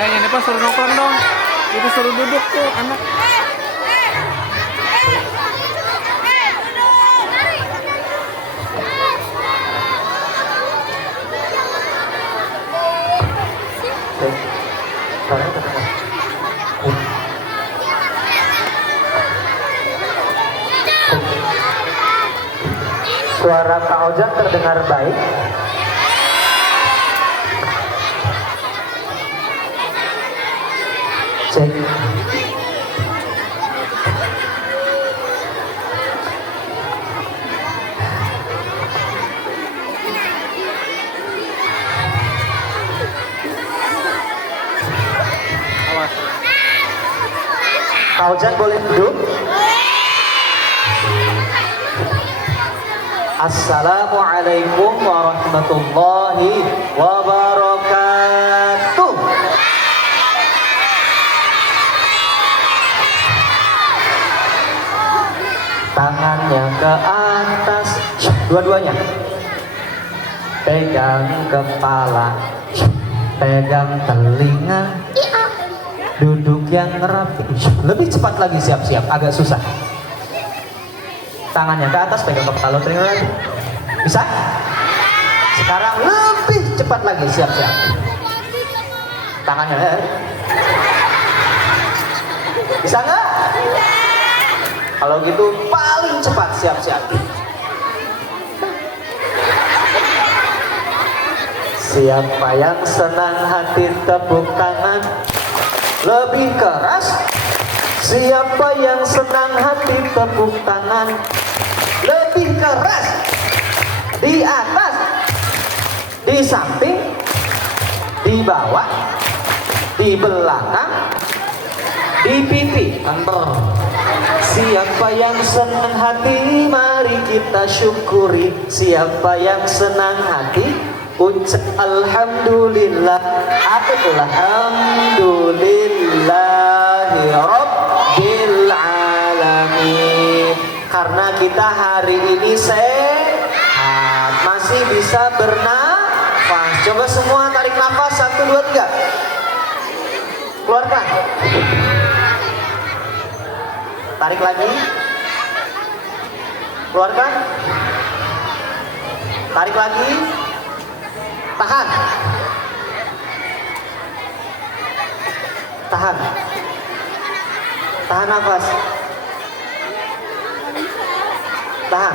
Ini pas suruh nongkrong dong. Itu suruh duduk tuh anak. Suara Kak Ojang terdengar baik. Cek. Awas. Kak Ojang boleh duduk? Assalamualaikum warahmatullahi wabarakatuh. Tangannya ke atas, dua-duanya. Pegang kepala, pegang telinga. Duduk yang rapi. Lebih cepat lagi, siap-siap, agak susah. Tangannya ke atas, pegang kepala, telinga lagi. Bisa? Sekarang lebih cepat lagi, siap-siap. Tangannya. Bisa nggak? Kalau gitu paling cepat, siap-siap. Siapa yang senang hati tepuk tangan lebih keras. Siapa yang senang hati tepuk tangan lebih keras. Di atas, di samping, di bawah, di belakang, di pipi. Siapa yang senang hati, mari kita syukuri. Siapa yang senang hati, ucap alhamdulillah. Apa itu alhamdulillahi rabbil alamin. Karena kita hari ini sehat, masih bisa bernafas. Coba semua tarik nafas, 1, 2, 3. Keluarkan. Tarik lagi. Keluarkan. Tarik lagi. Tahan. Tahan. Tahan nafas. Tahan.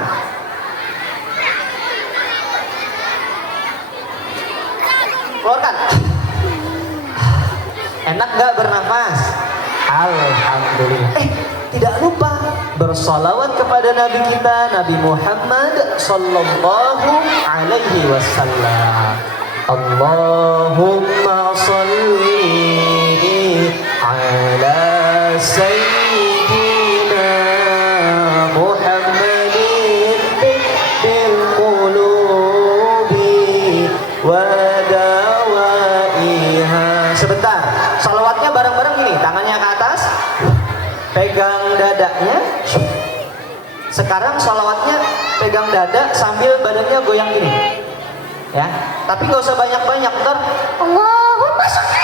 Keluarkan. Enak gak bernafas? Alhamdulillah. Tidak lupa bersolawat kepada Nabi kita, Nabi Muhammad sallallahu alaihi wasallam. Allahumma salli ala sayyidina Muhammadin bil qulubi wa dawaiha. Sebentar, salawatnya bareng-bareng gini, tangannya ke atas, pegang dadanya. Sekarang sholawatnya pegang dada sambil badannya goyang gini, ya. Tapi nggak usah banyak-banyak, ntar Allahumma sholli.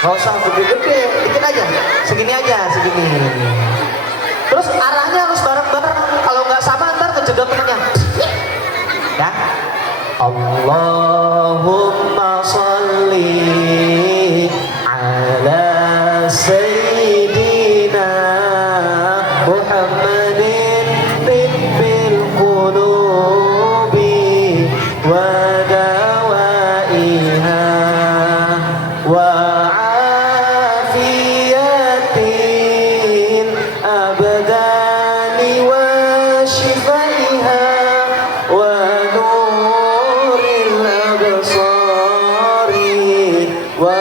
Nggak usah gede-gede, dikit aja, segini aja, segini. Terus arahnya harus bareng-bareng. Kalau nggak sama ntar kejedot temennya, ya. Allahumma sholli ala Sayyidina Muhammadin tibbil qulubi wa dawaiha wa afiyatin abdani wa shifaiha wa nuril absari wa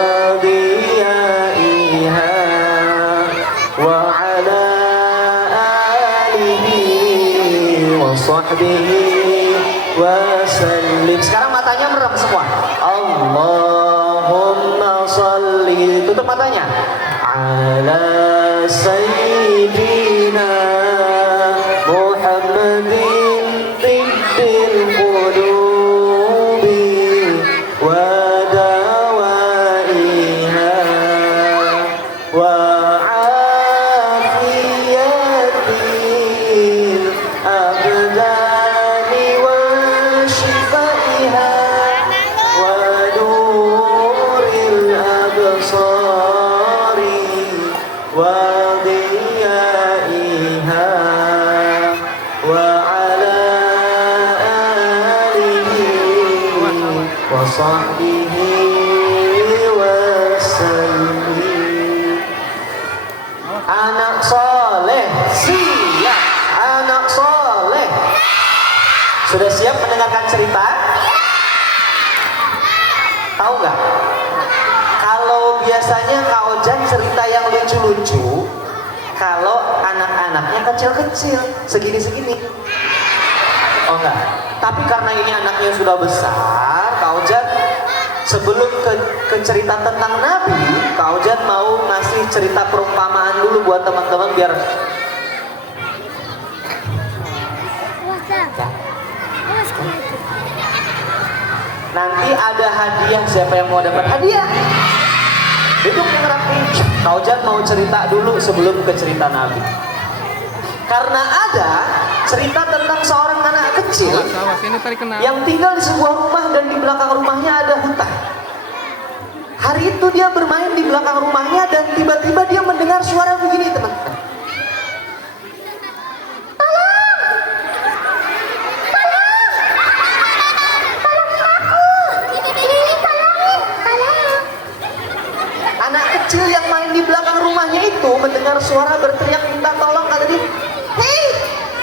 wasallim. Sekarang matanya merem semua. Allahumma sholli, tutup matanya, ala sayyidina Muhammadin tibbil qulubi wa dawa وصحبه وسلم. Anak soleh, siap. Anak soleh, sudah siap mendengarkan cerita? Tahu nggak? Kalau biasanya Kak Ojan cerita yang lucu-lucu, kalau anak-anaknya kecil-kecil, segini-segini. Oh enggak. Tapi karena ini anaknya sudah besar, Kak Ojan sebelum ke cerita tentang Nabi, Kak Ojan mau ngasih cerita perumpamaan dulu buat teman-teman biar ya. Nanti ada hadiah, siapa yang mau dapat hadiah? Duduk yang rapi. Kak Ojan mau cerita dulu sebelum ke cerita Nabi. Karena ada cerita tentang seorang anak kecil yang tinggal di sebuah rumah dan di belakang rumahnya ada hutan. Hari itu dia bermain di belakang rumahnya dan tiba-tiba dia mendengar suara begini, teman-teman. Kecil yang main di belakang rumahnya itu mendengar suara berteriak minta tolong. Kata dia, "Hei,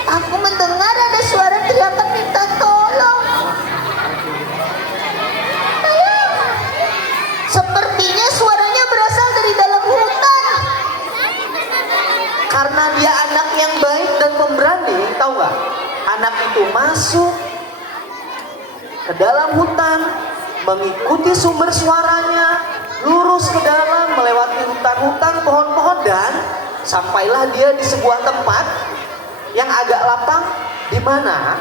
aku mendengar ada suara teriakan minta tolong. Sepertinya suaranya berasal dari dalam hutan." Karena dia anak yang baik dan pemberani, tahu nggak? Anak itu masuk ke dalam hutan, mengikuti sumber suaranya, lurus ke dalam, melewati hutan-hutan, pohon-pohon, dan sampailah dia di sebuah tempat yang agak lapang, di mana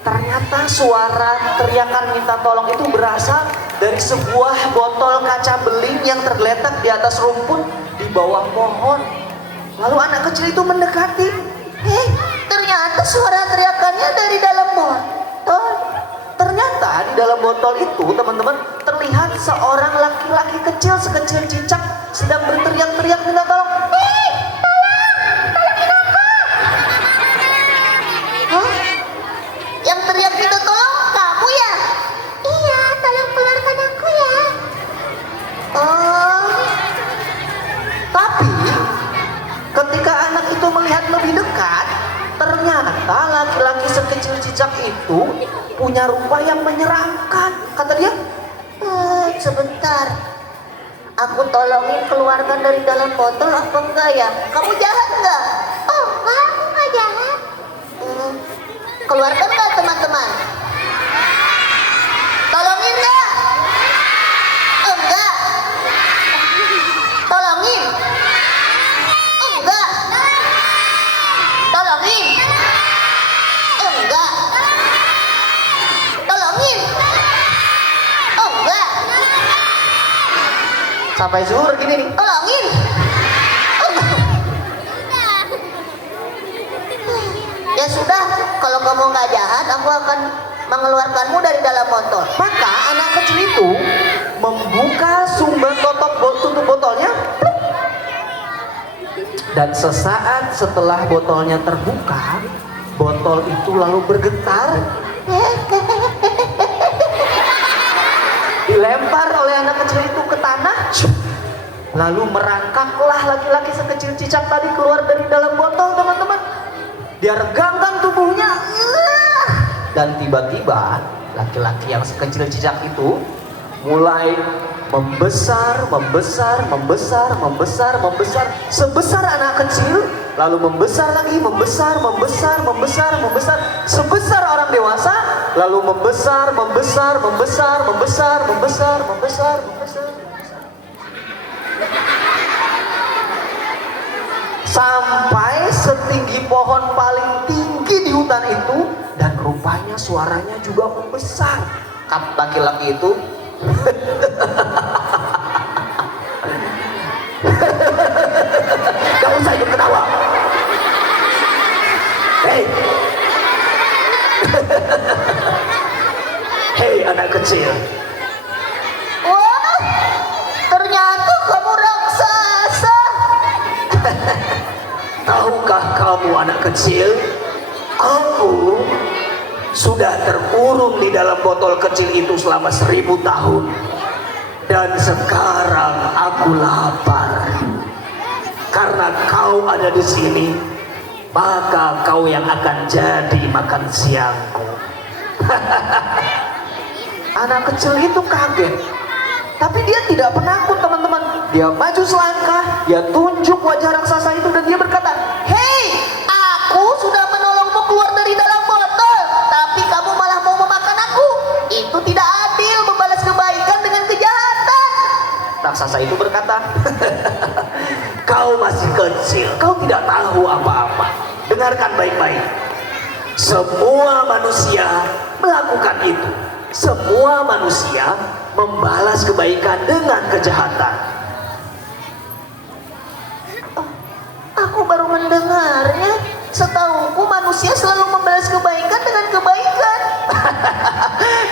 ternyata suara teriakan minta tolong itu berasal dari sebuah botol kaca beling yang tergeletak di atas rumput di bawah pohon. Lalu anak kecil itu mendekati. Ternyata suara teriakannya dari dalam botol. Ternyata di dalam botol itu, teman-teman, terlihat seorang laki-laki kecil sekecil cicak sedang berteriak-teriak minta tolong. "Hei, tolongin aku!" Hah? Yang teriak minta tolong kamu ya? Iya, tolong keluarkan aku ya. Oh. Tapi ketika anak itu melihat lebih dekat, ternyata laki-laki sekecil cicak itu punya rupa yang menyeramkan. Kata dia, "Sebentar, aku tolongin keluarkan dari dalam botol apa enggak ya? Kamu jahat enggak?" "Oh enggak, aku enggak jahat." "Keluarkan enggak teman-teman? Tolongin enggak?" "Enggak." "Tolongin?" "Enggak." "Tolongin?" "Enggak." "Tolongin?" "Oh enggak." Sampai zuhur gini nih, "Tolongin." "Oh enggak." "Ya sudah, kalau kamu nggak jahat, aku akan mengeluarkanmu dari dalam botol." Maka anak kecil itu membuka sumber tutup botolnya, dan sesaat setelah botolnya terbuka, botol itu lalu bergetar, dilempar oleh anak kecil itu ke tanah, lalu merangkaklah laki-laki sekecil cicak tadi keluar dari dalam botol, teman-teman. Dia regangkan tubuhnya, dan tiba-tiba laki-laki yang sekecil cicak itu mulai membesar, sebesar anak kecil, lalu membesar lagi, membesar, sebesar orang dewasa, lalu membesar, sampai setinggi pohon paling tinggi di hutan itu, dan rupanya suaranya juga membesar. Kata laki-laki itu, "Gak usah ikut ketawa. Hei, hei anak kecil. Wah, ternyata kamu raksasa. Tahukah kamu anak kecil, aku sudah terkurung di dalam botol kecil itu selama 1000 tahun. Dan sekarang aku lapar. Karena kau ada di sini, maka kau yang akan jadi makan siangku. Anak kecil itu kaget. Tapi dia tidak penakut, teman-teman. Dia maju selangkah, dia tunjuk wajah raksasa itu dan dia berkata, "Hei, aku sudah menolongmu keluar dari dalam botol, tapi kamu malah mau memakan aku. Itu tidak adil, membalas kebaikan dengan kejahatan." Raksasa itu berkata, Kau masih kecil, kau tidak tahu apa-apa. Dengarkan baik-baik. Semua manusia melakukan itu. Semua manusia membalas kebaikan dengan kejahatan. "Aku baru mendengarnya. Setauku manusia selalu membalas kebaikan dengan kebaikan."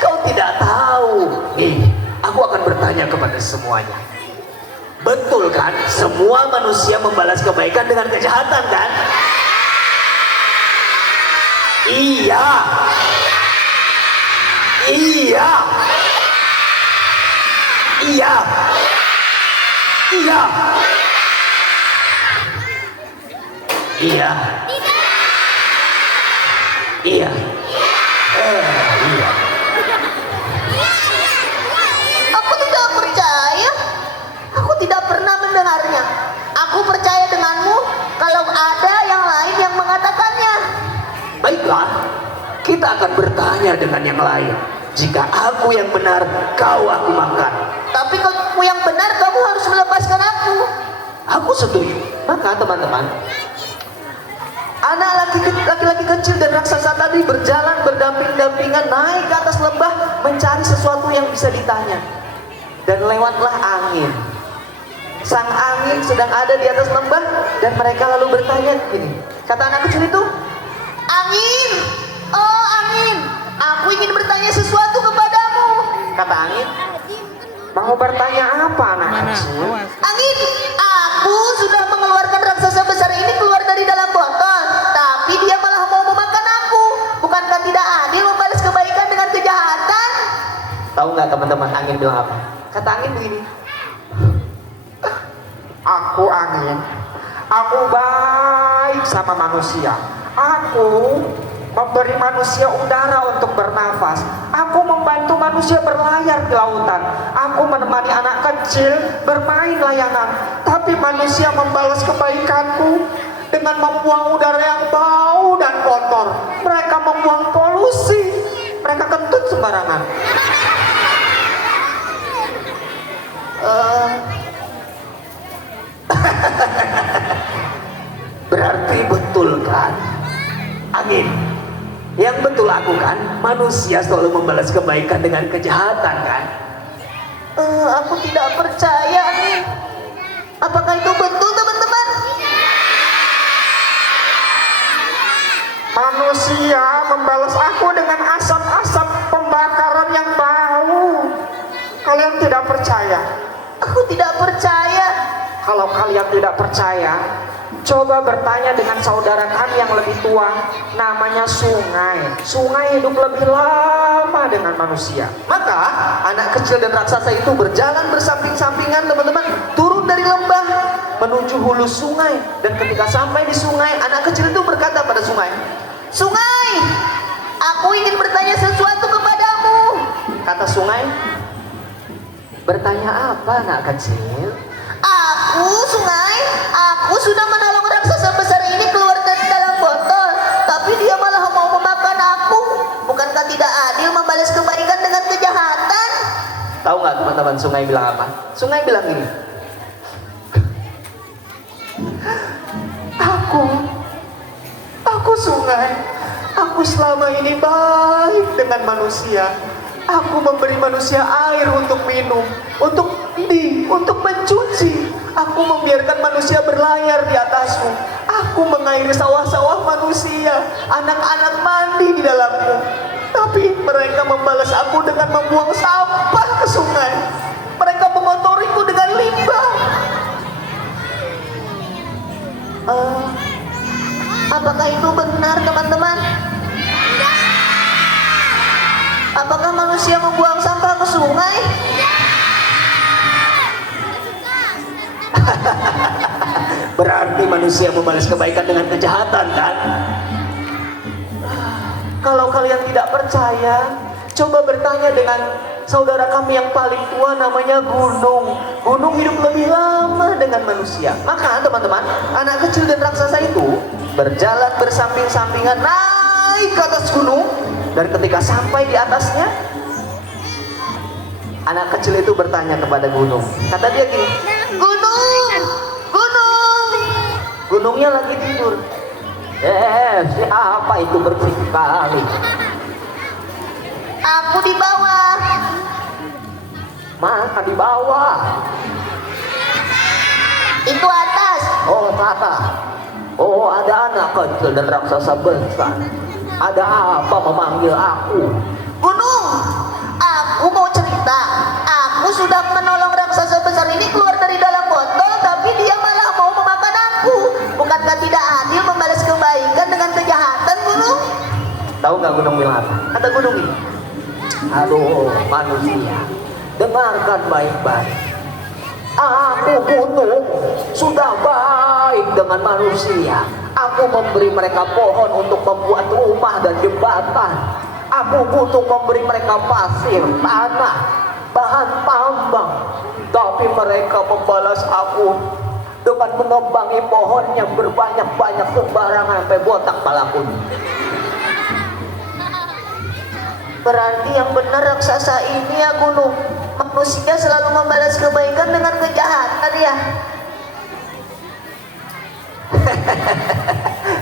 Kau tidak tahu. Nih, aku akan bertanya kepada semuanya. Betul kan? Semua manusia membalas kebaikan dengan kejahatan kan? Iya. Iya. Iya. Iya. Iya. Iya. Iya. Aku tidak percaya. Aku tidak pernah mendengarnya. Aku percaya denganmu kalau ada yang lain yang mengatakannya. Baiklah, kita akan bertanya dengan yang lain. Jika aku yang benar, kau aku makan. Tapi kalau aku yang benar, kamu harus melepaskan aku. Aku setuju. Maka teman-teman, anak laki-laki kecil dan raksasa tadi berjalan berdamping-dampingan naik ke atas lembah mencari sesuatu yang bisa ditanya. Dan lewatlah angin. Sang angin sedang ada di atas lembah dan mereka lalu bertanya gini. Kata anak kecil itu, "Angin, oh angin, aku ingin bertanya sesuatu kepadamu." Kata angin, "Mau bertanya apa anak kecil?" "Angin, aku sudah mengeluarkan raksasa besar ini keluar dari dalam botol, tapi dia malah mau memakan aku. Bukankah tidak adil membalas kebaikan dengan kejahatan?" Tahu nggak teman-teman angin bilang apa? Kata angin begini, "Aku angin, aku baik sama manusia. Aku memberi manusia udara untuk bernafas. Aku membantu manusia berlayar di lautan. Aku menemani anak kecil bermain layangan. Tapi manusia membalas kebaikanku dengan membuang udara yang bau dan kotor. Mereka membuang polusi. Mereka kentut sembarangan." Berarti betul kan? Angin, yang betul aku kan? Manusia selalu membalas kebaikan dengan kejahatan kan? Aku tidak percaya nih. Apakah itu betul teman-teman? Manusia membalas aku dengan asap-asap pembakaran yang bau. Kalian tidak percaya? Aku tidak percaya. Kalau kalian tidak percaya, coba bertanya dengan saudara kami yang lebih tua, namanya Sungai. Sungai hidup lebih lama dengan manusia. Maka anak kecil dan raksasa itu berjalan bersamping-sampingan, teman-teman, turun dari lembah menuju hulu sungai. Dan ketika sampai di sungai, anak kecil itu berkata pada sungai, "Sungai, aku ingin bertanya sesuatu kepadamu." Kata sungai, "Bertanya apa anak kecil?" "Aku, Sungai, aku sudah menolong raksasa besar ini keluar dari dalam botol, tapi dia malah mau memakan aku. Bukankah tidak adil membalas kebaikan dengan kejahatan?" Tahu nggak teman-teman Sungai bilang apa? Sungai bilang gini, Aku Sungai, aku selama ini baik dengan manusia. Aku memberi manusia air untuk minum, untuk mandi, untuk mencuci. Aku membiarkan manusia berlayar di atasmu. Aku mengairi sawah-sawah manusia, anak-anak mandi di dalammu. Tapi mereka membalas aku dengan membuang sampah ke sungai. Mereka mengotoriku dengan limbah. Apakah itu benar, teman-teman? Apakah manusia membuang sampah ke sungai? Berarti manusia membalas kebaikan dengan kejahatan kan? Kalau kalian tidak percaya, coba bertanya dengan saudara kami yang paling tua, namanya Gunung. Gunung hidup lebih lama dengan manusia. Maka teman-teman, anak kecil dan raksasa itu berjalan bersamping-sampingan naik ke atas gunung. Dan ketika sampai di atasnya, anak kecil itu bertanya kepada gunung. Kata dia gini, "Gunung, gunung." Gunungnya lagi tidur. Siapa itu bersih sekali? Aku di bawah. Mana di bawah? Itu atas. Oh, atas. Oh, ada anak kecil dan raksasa besar. Ada apa memanggil aku? Gunung, aku mau cerita. Aku sudah menolong raksasa besar ini keluar dari dalam botol, tapi dia malah mau memakan aku. Bukankah tidak adil membalas kebaikan dengan kejahatan, Gunung? Tahu nggak Gunung bilang apa? Kata Gunung ini, "Aduh, manusia, dengarkan baik-baik. Aku Gunung sudah baik dengan manusia. Aku memberi mereka pohon untuk membuat rumah dan jembatan. Aku butuh memberi mereka pasir, tanah, bahan tambang. Tapi mereka membalas aku dengan menebangi pohon yang berbanyak-banyak sembarangan sampai botak palaku." Berarti yang benar raksasa ini ya Gunung. Manusia selalu membalas kebaikan dengan kejahatan ya.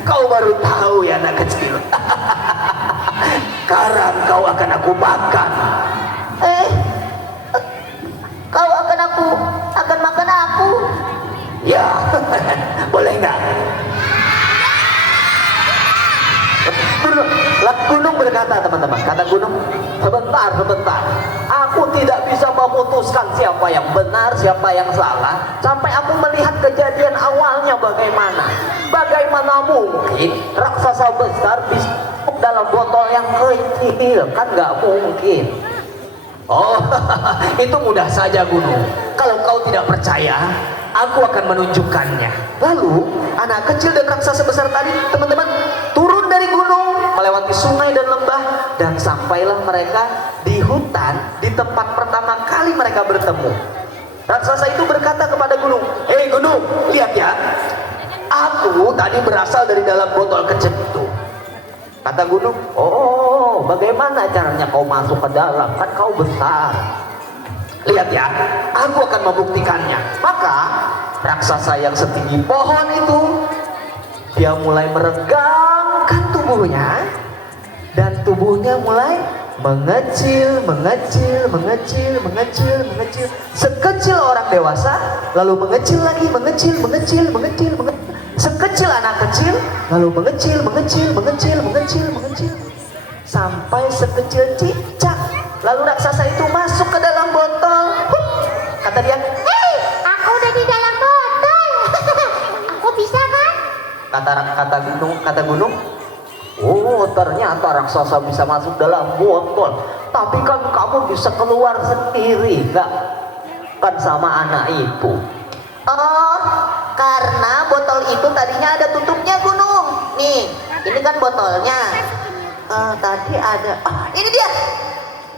Kau baru tahu ya anak kecil. Sekarang kau akan aku makan. Kau akan makan aku? Ya, boleh nggak? Gunung berkata, teman-teman, kata Gunung, sebentar. Aku tidak bisa memutuskan siapa yang benar, siapa yang salah, sampai aku melihat kejadian awalnya bagaimana. Bagaimana mungkin raksasa besar bisa dalam botol yang kecil? Kan nggak mungkin. Oh, itu mudah saja Gunung. Kalau kau tidak percaya, aku akan menunjukkannya. Lalu anak kecil dan raksasa besar tadi, teman-teman, turun dari gunung, melewati sungai dan lembah, dan sampailah mereka di hutan, di tempat pertama kali mereka bertemu. Raksasa itu berkata kepada gunung, "Hei Gunung, lihat ya. Aku tadi berasal dari dalam botol kecil itu." Kata gunung, "Oh, bagaimana caranya kau masuk ke dalam? Kan kau besar." Lihat ya, aku akan membuktikannya. Maka raksasa yang setinggi pohon itu, dia mulai meregangkan tubuhnya, dan tubuhnya mulai mengecil, sekecil orang dewasa, lalu mengecil lagi, mengecil, sekecil anak kecil, lalu mengecil, sampai sekecil cicak. Lalu raksasa itu masuk ke dalam botol. Kata dia, "Hei, aku udah di dalam botol." "Aku bisa kan?" Kata gunung, "Oh, ternyata raksasa bisa masuk dalam botol. Tapi kan kamu bisa keluar sendiri, enggak? Kan sama anak itu." "Oh, karena botol itu tadinya ada tutupnya, Gunung. Nih, ini kan botolnya. Tadi ada. Ini dia.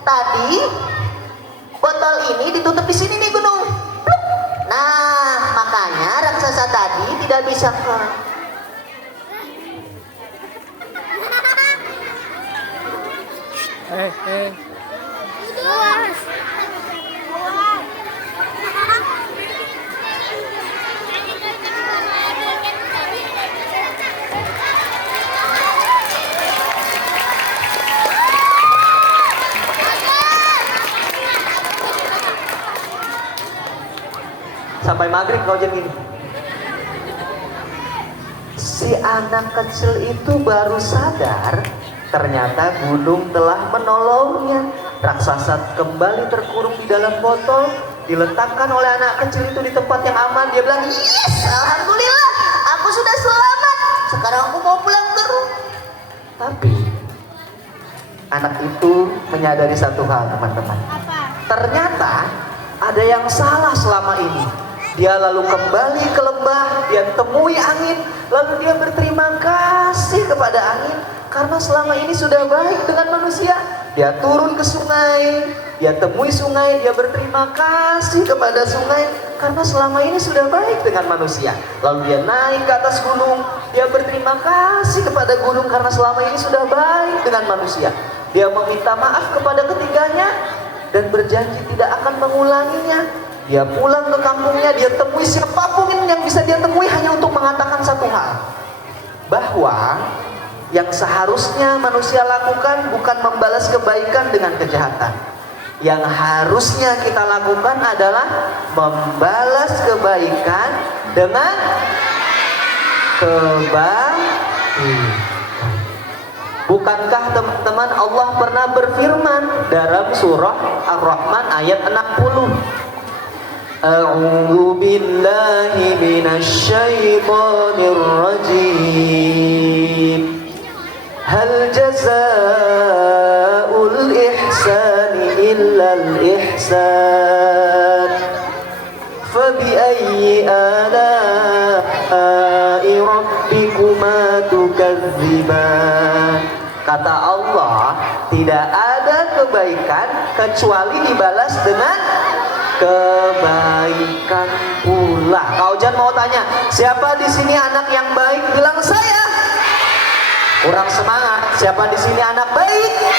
Tadi botol ini ditutup di sini nih, Gunung. Nah, makanya raksasa tadi tidak bisa ke..." Sampai maghrib kau jadi gini. Si anak kecil itu baru sadar ternyata gunung telah menolongnya. Raksasa kembali terkurung di dalam botol, diletakkan oleh anak kecil itu di tempat yang aman. Dia bilang, "Yes, alhamdulillah, aku sudah selamat. Sekarang aku mau pulang ke rumah." Tapi Anak itu menyadari satu hal, teman-teman. Ternyata ada yang salah selama ini. Dia lalu kembali ke lembah, dia temui angin, lalu dia berterima kasih kepada angin karena selama ini sudah baik dengan manusia. Dia turun ke sungai, dia temui sungai, dia berterima kasih kepada sungai karena selama ini sudah baik dengan manusia. Lalu dia naik ke atas gunung, dia berterima kasih kepada gunung karena selama ini sudah baik dengan manusia. Dia meminta maaf kepada ketiganya dan berjanji tidak akan mengulanginya. Dia pulang ke kampungnya, dia temui siapapun yang bisa dia temui hanya untuk mengatakan satu hal, bahwa yang seharusnya manusia lakukan bukan membalas kebaikan dengan kejahatan. Yang harusnya kita lakukan adalah membalas kebaikan dengan kebaikan. Bukankah teman-teman Allah pernah berfirman dalam surah Ar-Rahman ayat 60? A'udzu billahi minasy syaithanir rajim. Hal jazaa'ul ihsani illal ihsan. Fabi ayyi ala'i rabbikuma tukadziban. Kata Allah, tidak ada kebaikan kecuali dibalas dengan kebaikan pula. Kau jangan mau tanya, siapa di sini anak yang baik? Bilang saya. Kurang semangat. Siapa di sini anak baik?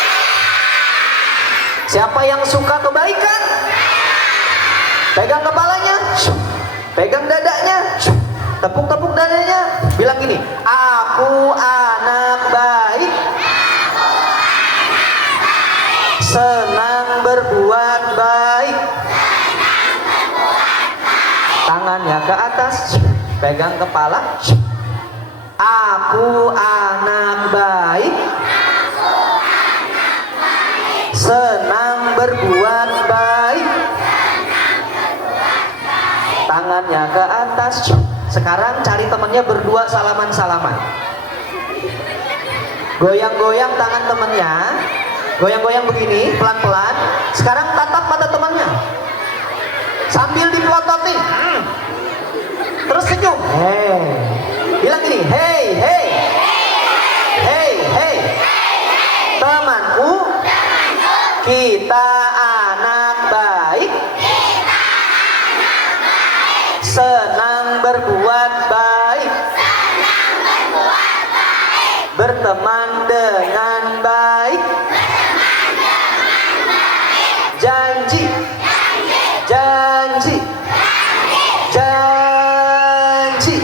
Siapa yang suka kebaikan? Pegang kepalanya, pegang dadanya, tepuk-tepuk dadanya. Bilang gini, aku anak baik, senang berbuat baik. Tangannya ke atas, pegang kepala. Aku anak baik, senang berbuat baik. Tangannya ke atas. Sekarang cari temannya berdua, salaman-salaman. Goyang-goyang tangan temannya, goyang-goyang begini, pelan-pelan. Sekarang tatap mata temannya sambil dipelototin. Terus senyum. Bilang gini, hey, hey, hey, hey, temanku, kita anak baik, senang berbuat baik, berteman dengan baik, janji, janji, janji, janji.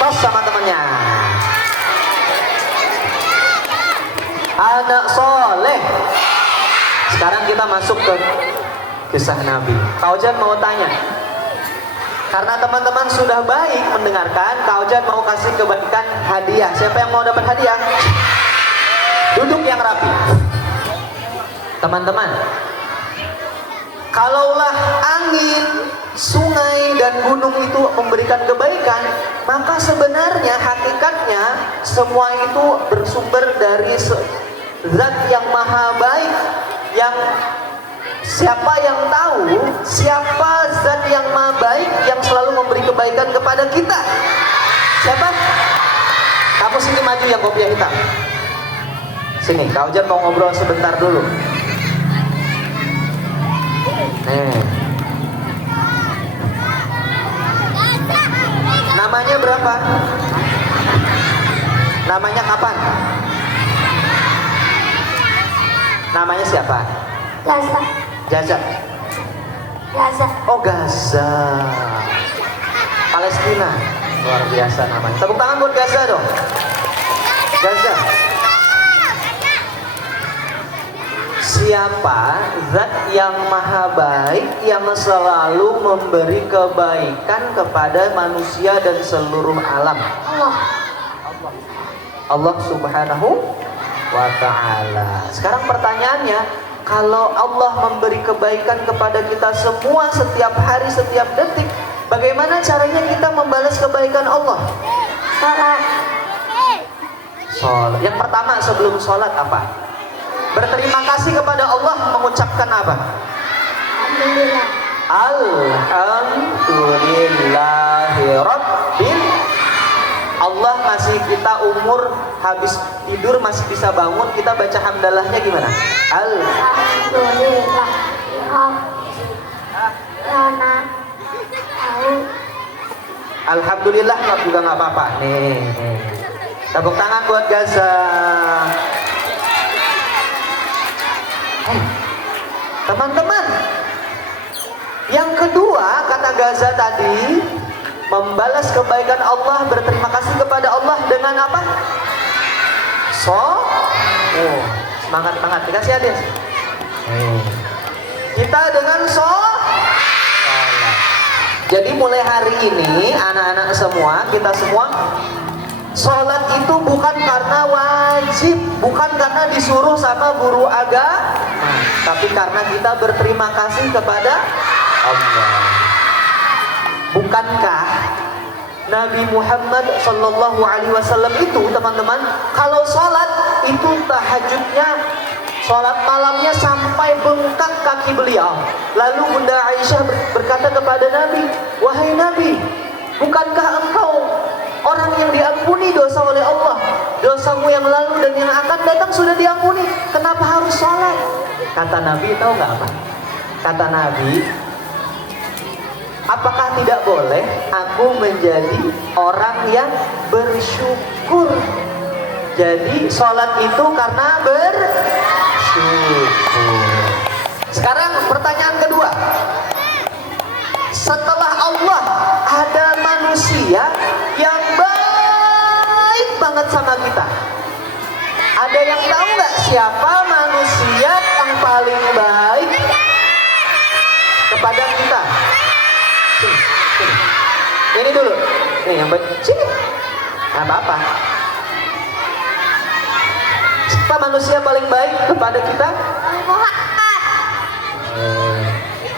Tos sama temannya. Anak soleh. Sekarang kita masuk ke kisah Nabi. Kak Ojan mau tanya, karena teman-teman sudah baik mendengarkan, Kak Ojan mau kasih kebaikan hadiah. Siapa yang mau dapat hadiah? Duduk yang rapi. Teman-teman, kalaulah angin, sungai, dan gunung itu memberikan kebaikan, maka sebenarnya hakikatnya semua itu bersumber dari Zat yang maha baik, yang siapa yang tahu siapa zat yang maha baik yang selalu memberi kebaikan kepada kita? Siapa? Kamu sini maju yang kopiah hitam. Sini, Kak Ojan mau ngobrol sebentar dulu. Namanya berapa? Namanya kapan? Namanya siapa? Gaza. Gaza. Gaza. Oh, Gaza. Palestina. Luar biasa namanya. Tepuk tangan buat Gaza dong. Gaza. Siapa zat yang maha baik yang selalu memberi kebaikan kepada manusia dan seluruh alam? Allah. Allah Subhanahu wa ta'ala. Sekarang pertanyaannya, kalau Allah memberi kebaikan kepada kita semua setiap hari, setiap detik, bagaimana caranya kita membalas kebaikan Allah? Salat. Sholat. Yang pertama sebelum sholat apa? Berterima kasih kepada Allah, mengucapkan apa? Alhamdulillah. Alhamdulillahirabbil. Allah ngasih kita umur, habis tidur masih bisa bangun, kita baca hamdalahnya gimana? Alhamdulillah. Alhamdulillah juga nggak apa-apa. Nih. Tepuk tangan buat Gaza. Teman-teman, yang kedua kata Gaza tadi, membalas kebaikan Allah, berterima kasih kepada Allah dengan apa? Semangat, dikasih hadiah. Kita dengan sholat. Jadi mulai hari ini anak-anak semua, kita semua, sholat itu bukan karena wajib, bukan karena disuruh sama guru agama, tapi karena kita berterima kasih kepada Allah. Bukankah Nabi Muhammad Sallallahu Alaihi Wasallam itu, teman-teman, kalau sholat itu tahajudnya, sholat malamnya sampai bengkak kaki beliau. Lalu Bunda Aisyah berkata kepada Nabi, wahai Nabi, bukankah engkau orang yang diampuni dosa oleh Allah? Dosamu yang lalu dan yang akan datang sudah diampuni, kenapa harus sholat? Kata Nabi, tahu nggak apa? Kata Nabi, apakah tidak boleh aku menjadi orang yang bersyukur? Jadi sholat itu karena bersyukur. Sekarang pertanyaan kedua, setelah Allah ada manusia yang baik banget sama kita. Ada yang tahu nggak siapa manusia yang paling baik kepada kita? Sini. Ini dulu. Nih yang baik. Sini. Nggak apa-apa. Siapa manusia paling baik kepada kita?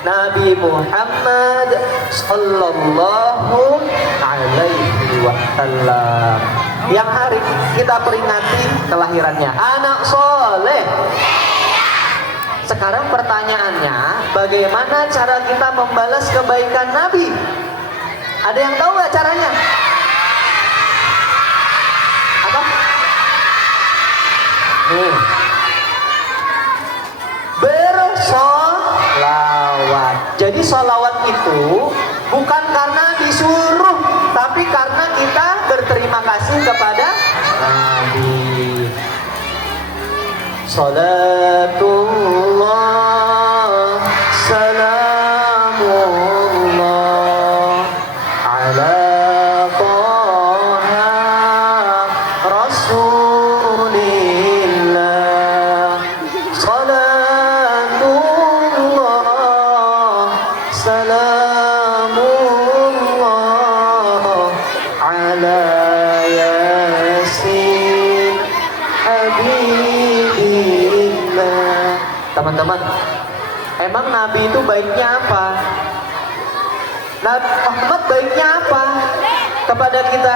Nabi Muhammad Sallallahu Alaihi Wasallam, yang hari kita peringati kelahirannya, anak soleh. Sekarang pertanyaannya, bagaimana cara kita membalas kebaikan Nabi? Ada yang tahu nggak caranya? Apa? Nih, bersolawat. Jadi solawat itu bukan karena disuruh, tapi karena kita berterima kasih kepada Nabi. Salatullah, salamullah ala Taha Rasulillah. Salatullah, salamullah ala Yasin Habibillah. Teman-teman, emang Nabi itu baiknya apa? Nabi Muhammad baiknya apa kepada kita?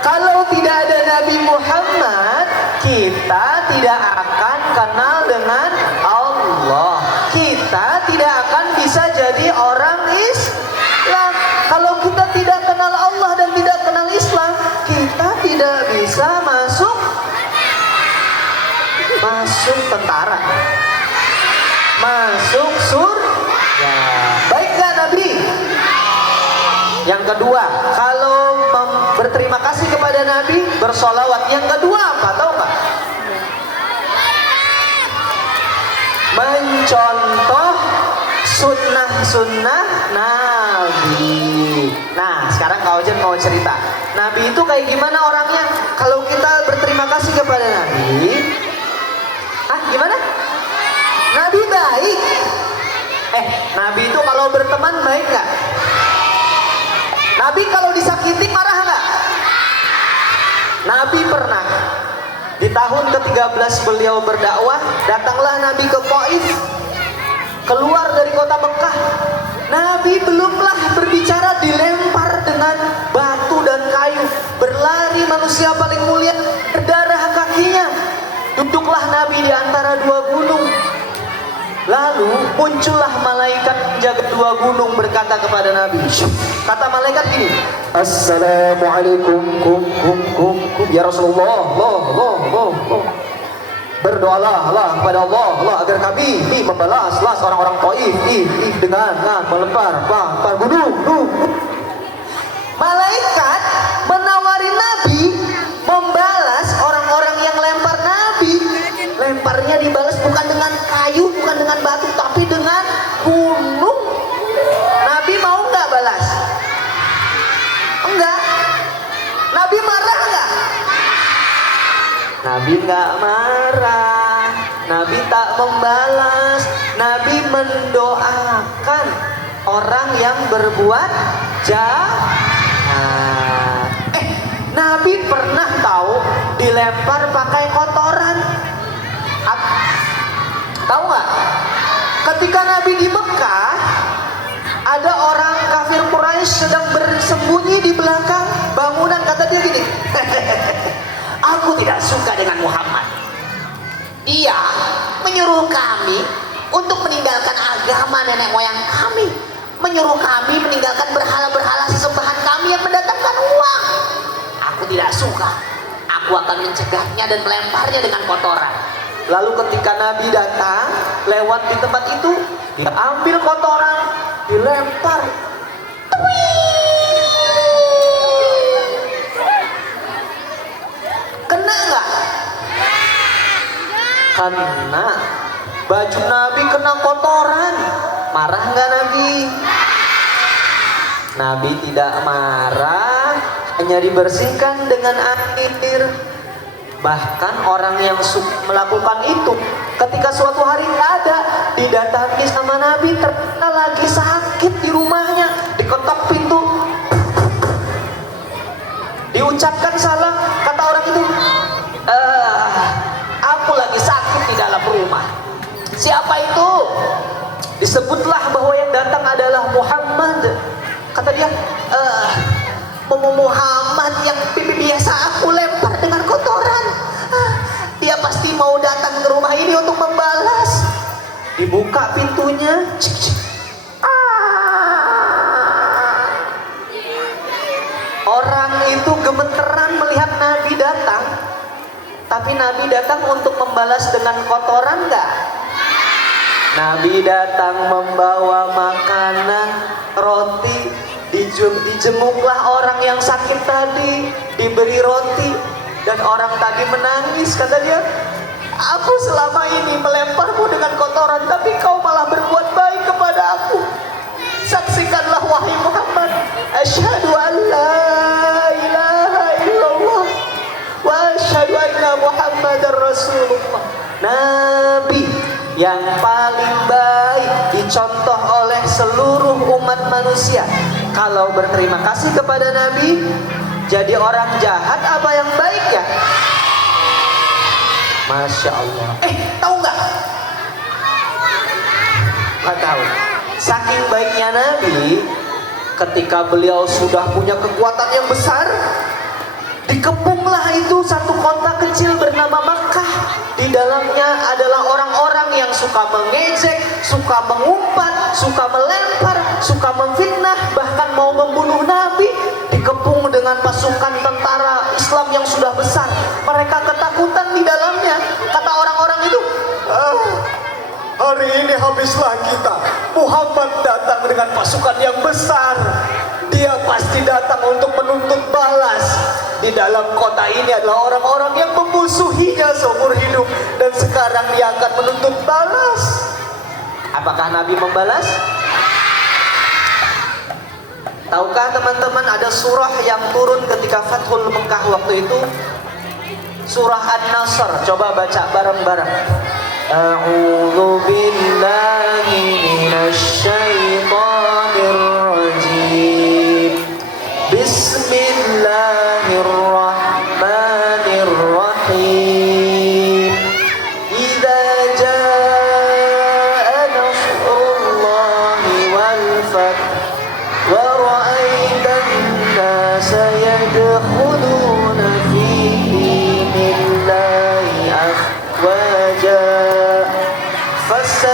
Kalau tidak ada Nabi Muhammad, kita tidak akan kenal dengan Allah. Kita tidak akan bisa jadi orang Islam. Kalau kita tidak kenal Allah dan tidak kenal Islam, kita tidak bisa masuk tentara, masuk surga. Baik gak Nabi? Yang kedua, kalau berterima kasih kepada Nabi, bersolawat. Yang kedua apa? Tahu nggak? Mencontoh sunnah-sunnah Nabi. Nah, sekarang Kak Ojen mau cerita. Nabi itu kayak gimana orangnya? Kalau kita berterima kasih kepada Nabi, gimana? Nabi baik. Nabi itu kalau berteman baik nggak? Nabi kalau disakiti marah nggak? Nabi pernah Di tahun ke-13 beliau berdakwah, datanglah Nabi ke Taif, keluar dari kota Mekah. Nabi belumlah berbicara, dilempar dengan batu dan kayu. Berlari manusia paling mulia, berdarah kakinya. Duduklah Nabi di antara dua gunung. Lalu muncullah malaikat menjaga dua gunung berkata kepada Nabi. Kata malaikat gini, Assalamualaikum ya Rasulullah, berdoalah kepada Allah agar kami membalaslah orang-orang Taif dengan melempar gunung. Malaikat menawari Nabi membalas orang-orang yang lempar Nabi. Lemparnya dibalas bukan dengan kayu, bukan dengan batu, tapi dengan gunung. Nabi mau nggak balas? Enggak. Nabi marah nggak? Nabi nggak marah. Nabi tak membalas. Nabi mendoakan orang yang berbuat jahat. Nabi pernah tahu dilempar pakai kotoran. Tahu nggak? Ketika Nabi di Mekah, ada orang kafir Quraisy sedang bersembunyi di belakang bangunan. Kata dia gini, aku tidak suka dengan Muhammad. Dia menyuruh kami untuk meninggalkan agama nenek moyang kami, menyuruh kami meninggalkan berhala-berhala sesembahan kami yang mendatangkan uang. Aku tidak suka. Aku akan mencegahnya dan melemparnya dengan kotoran. Lalu ketika Nabi datang lewat di tempat itu, dia ambil kotoran, dilempar. Kena nggak? Kena. Baju Nabi kena kotoran. Marah nggak Nabi? Nabi tidak marah, hanya dibersihkan dengan air. Bahkan orang yang melakukan itu ketika suatu hari nggak ada, didatangi sama Nabi, ternyata lagi sakit di rumahnya, diketok pintu, diucapkan salam. Kata orang itu, aku lagi sakit di dalam rumah. Siapa itu? Disebutlah bahwa yang datang adalah Muhammad. Kata dia, Muhammad yang biasa aku lempar dengan kotoran. Dia pasti mau datang ke rumah ini untuk membalas. Dibuka pintunya. Orang itu gemeteran melihat Nabi datang. Tapi Nabi datang untuk membalas dengan kotoran enggak? Nabi datang membawa makanan, roti. Dijemuklah orang yang sakit tadi, diberi roti, dan orang tadi menangis. Kata dia, aku selama ini melemparmu dengan kotoran, tapi kau malah berbuat baik kepada aku. Saksikanlah wahai Muhammad, asyhadu an la ilaha illallah wa asyhadu anna Muhammadar Rasulullah. Nabi yang paling baik dicontoh oleh seluruh umat manusia. Kalau berterima kasih kepada Nabi, jadi orang jahat apa yang baik ya? Masya Allah. Tahu nggak? Nggak tahu. Saking baiknya Nabi, ketika beliau sudah punya kekuatan yang besar, dikepunglah itu satu kota kecil bernama Makkah. Di dalamnya adalah orang-orang yang suka mengejek, suka mengumpat, suka melempar, suka memfitnah, bahkan mau membunuh Nabi. Dikepung dengan pasukan tentara Islam yang sudah besar. Mereka ketakutan di dalamnya. Kata orang-orang itu, hari ini habislah kita. Muhammad datang dengan pasukan yang besar. Dia pasti datang untuk menuntut balas. Di dalam kota ini adalah orang-orang yang memusuhinya seumur hidup, dan sekarang dia akan menuntut balas. Apakah Nabi membalas? Tahukah teman-teman ada surah yang turun ketika Fathul Mekah waktu itu? Surah An-Nasr. Coba baca bareng-bareng. A'udzu billahi minasyaitonir rajim. Bismillahirrahmanirrahim.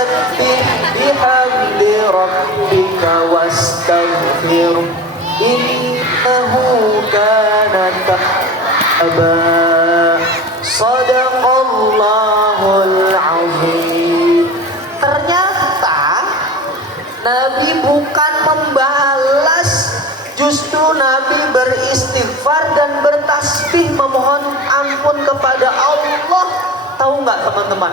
fasabbih bihamdi rabbika wastaghfir innahu kana tawwaba. Shadaqallahul azim. Ternyata Nabi bukan membalas, justru Nabi beristighfar dan bertasbih memohon ampun kepada Allah. Tahu nggak teman-teman?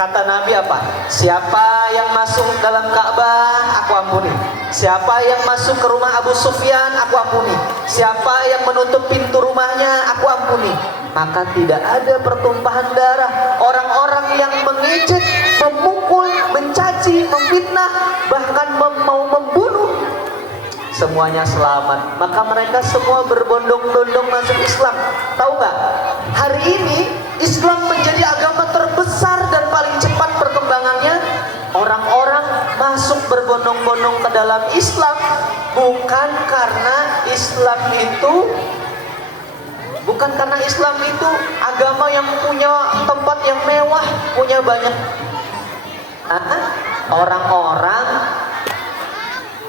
Kata Nabi apa? Siapa yang masuk dalam Ka'bah, aku ampuni. Siapa yang masuk ke rumah Abu Sufyan, aku ampuni. Siapa yang menutup pintu rumahnya, aku ampuni. Maka tidak ada pertumpahan darah. Orang-orang yang mengejek, memukul, mencaci, memfitnah, bahkan mau membunuh, semuanya selamat. Maka mereka semua berbondong-bondong masuk Islam. Tahu nggak? Hari ini Islam menjadi agama terbesar dan paling cepat perkembangannya. Orang-orang masuk berbondong-bondong ke dalam Islam bukan karena Islam itu agama yang punya tempat yang mewah, punya banyak. Orang-orang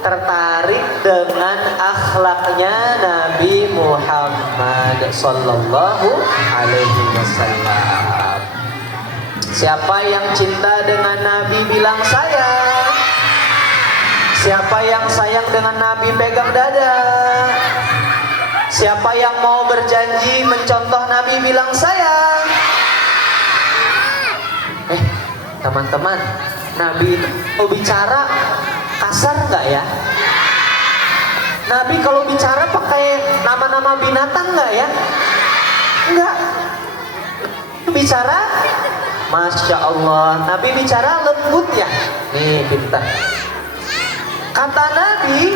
tertarik dengan akhlaknya Nabi Muhammad sallallahu alaihi wasallam. Siapa yang cinta dengan Nabi bilang sayang. Siapa yang sayang dengan Nabi pegang dada. Siapa yang mau berjanji mencontoh Nabi bilang sayang. Teman-teman, Nabi itu mau bicara kasar nggak ya? Nabi kalau bicara pakai nama-nama binatang nggak ya? Enggak. Bicara, Masya Allah, Nabi bicara lembut ya. Nih pintar. Kata Nabi,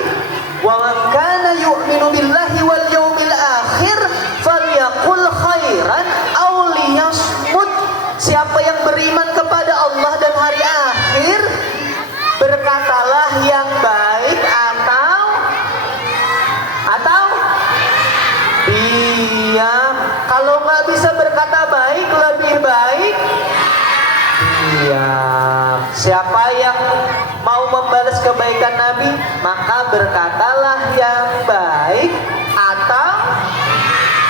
wa man kana yu'minu billahi wal yawmil akhir falyaqul khairan aw liyasmut. Siapa yang beriman kepada Allah dan hari akhir, berkatalah yang baik atau diam. Kalau nggak bisa berkata baik, lebih baik diam. Siapa yang mau membalas kebaikan Nabi, maka berkatalah yang baik atau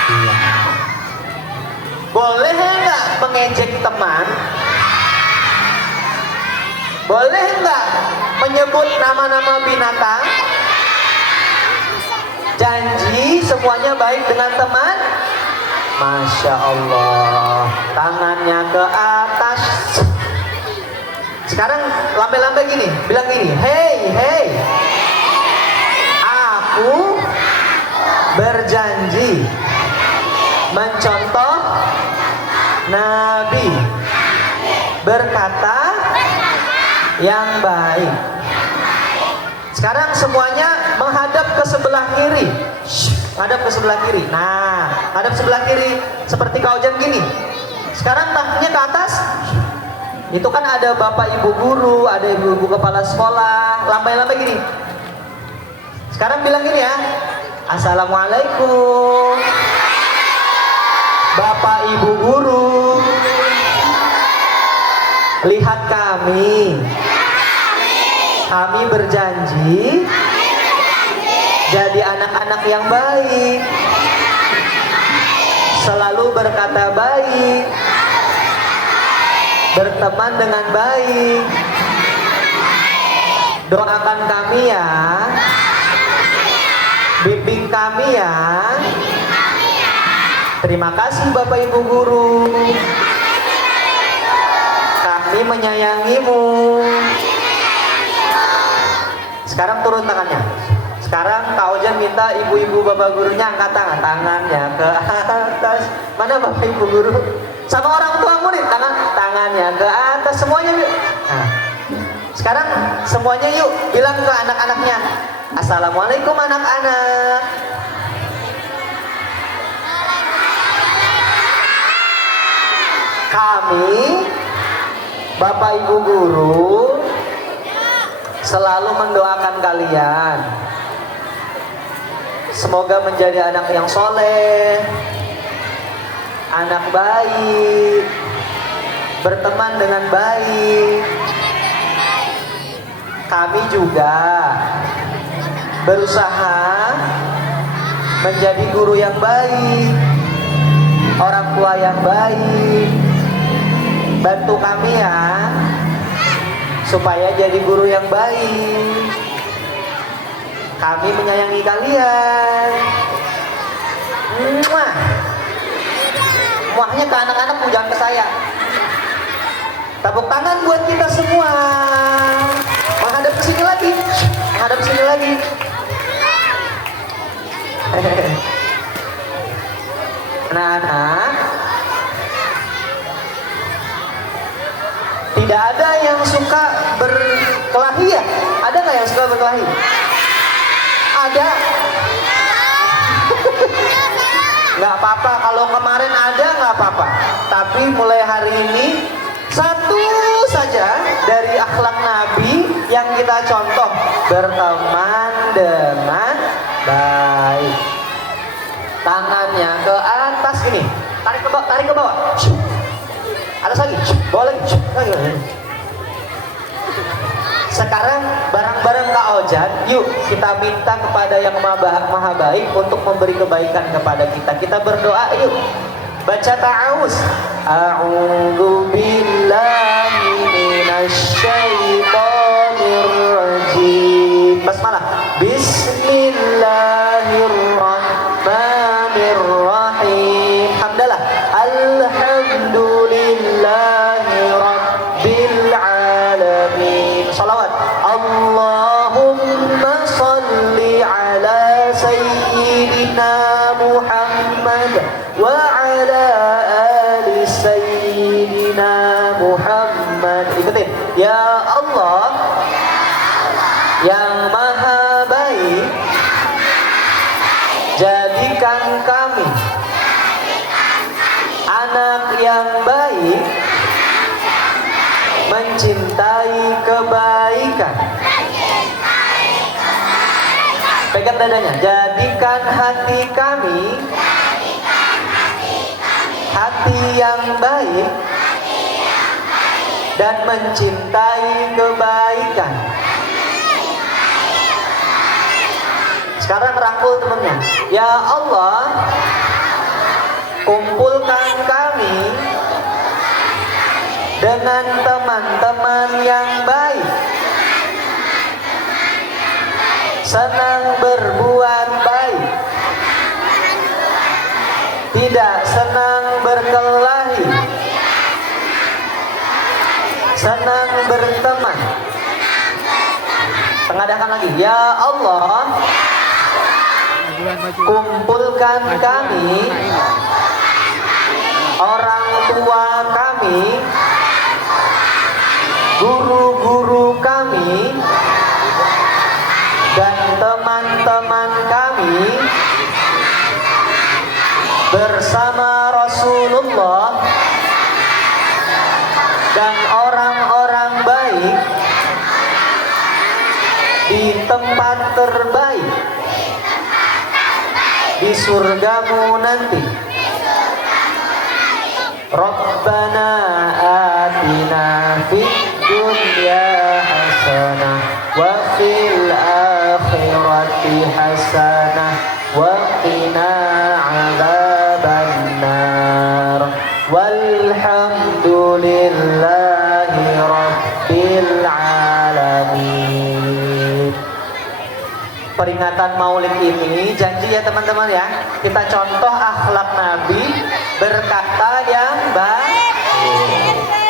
diam. Boleh nggak mengejek teman? Boleh nggak menyebut nama-nama binatang? Janji semuanya baik dengan teman? Masya Allah. Tangannya ke atas. Sekarang lambe-lambe gini, bilang gini, hey, aku berjanji mencontoh Nabi, berkata yang baik. Sekarang semuanya menghadap ke sebelah kiri. Menghadap ke sebelah kiri. Nah, hadap sebelah kiri seperti kaujan gini. Sekarang tangannya ke atas. Itu kan ada bapak ibu guru, ada ibu-ibu kepala sekolah. Lambai-lambai gini. Sekarang bilang gini ya. Assalamualaikum Bapak ibu guru, lihat kami berjanji jadi anak-anak yang baik, selalu berkata baik, berteman dengan baik. Doakan kami ya, bimbing kami ya. Terima kasih Bapak Ibu guru, kami menyayangimu. Sekarang turun tangannya. Sekarang Kak Ojan minta ibu-ibu bapak gurunya angkat tangannya ke atas. Mana Bapak Ibu guru? Sama orang tua murid, tangannya ke atas semuanya yuk. Nah, sekarang semuanya yuk bilang ke anak-anaknya, Assalamualaikum anak-anak. Kami Bapak Ibu guru selalu mendoakan kalian, semoga menjadi anak yang soleh, anak baik, berteman dengan baik, kami juga berusaha menjadi guru yang baik, orang tua yang baik. Bantu kami ya, supaya jadi guru yang baik. Kami menyayangi kalian. Muah. Muahnya ke anak-anak, jangan ke saya. Tepuk tangan buat kita semua. Menghadap ke sini lagi. Menghadap ke sini lagi. Anak-anak, tidak ada yang suka berkelahi ya? Ada nggak yang suka berkelahi? Ada. Nggak apa-apa, kalau kemarin ada nggak apa-apa. Tapi mulai hari ini satu saja dari akhlak Nabi yang kita contoh, berteman dengan baik. Tangannya ke atas gini, tarik ke bawah, tarik ke bawah. Atas lagi, bawah lagi, lagi. Sekarang bareng-bareng Kak Ojan, yuk kita minta kepada yang maha baik untuk memberi kebaikan kepada kita. Kita berdoa yuk. Baca ta'awuz. A'udzu billahi minasyaitonir rajim. Basmalah. Bismillahirrahmanirrahim. Hamdalah. Alhamdulillahi rabbil alamin. Salawat. Allahumma salli ala sayyidina Muhammad wa ala ali sayyidina Muhammad. Ikutin. Ya Allah, yang maha baik, jadikan kami anak yang baik, mencintai kebaikan. Pegang dadanya. Jadikan hati kami hati yang baik dan mencintai kebaikan. Sekarang rangkul temannya. Ya Allah, kumpulkan kami dengan teman-teman yang baik, senang berbuat baik, tidak senang berkelahi, senang berteman. Tengadahkan lagi. Ya Allah, kumpulkan kami, orang tua kami, guru-guru kami, dan teman-teman kami bersama Rasulullah dan orang-orang baik di tempat terbaik di surgamu nanti. Rabbana atina fid dunya hasanah wa fil akhirati hasanah wa qina adzabannar. Walhamdulillahi rabbil alamin. Peringatan Maulid ini janji ya teman-teman ya, kita contoh akhlak Nabi, berkata yang baik.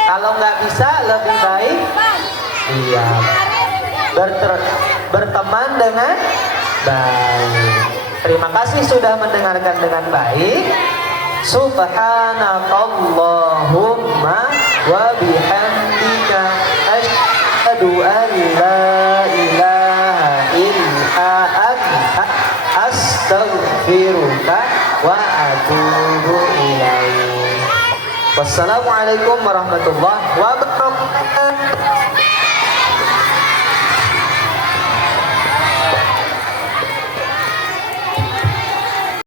Kalau nggak bisa lebih baik, iya, berteman dengan baik. Terima kasih sudah mendengarkan dengan baik. Subhanakallahumma wa bihamdika asyhadu an la ilaha illa anta astaghfiruka wa atubu ilaik. Wassalamualaikum warahmatullahi wabarakatuh.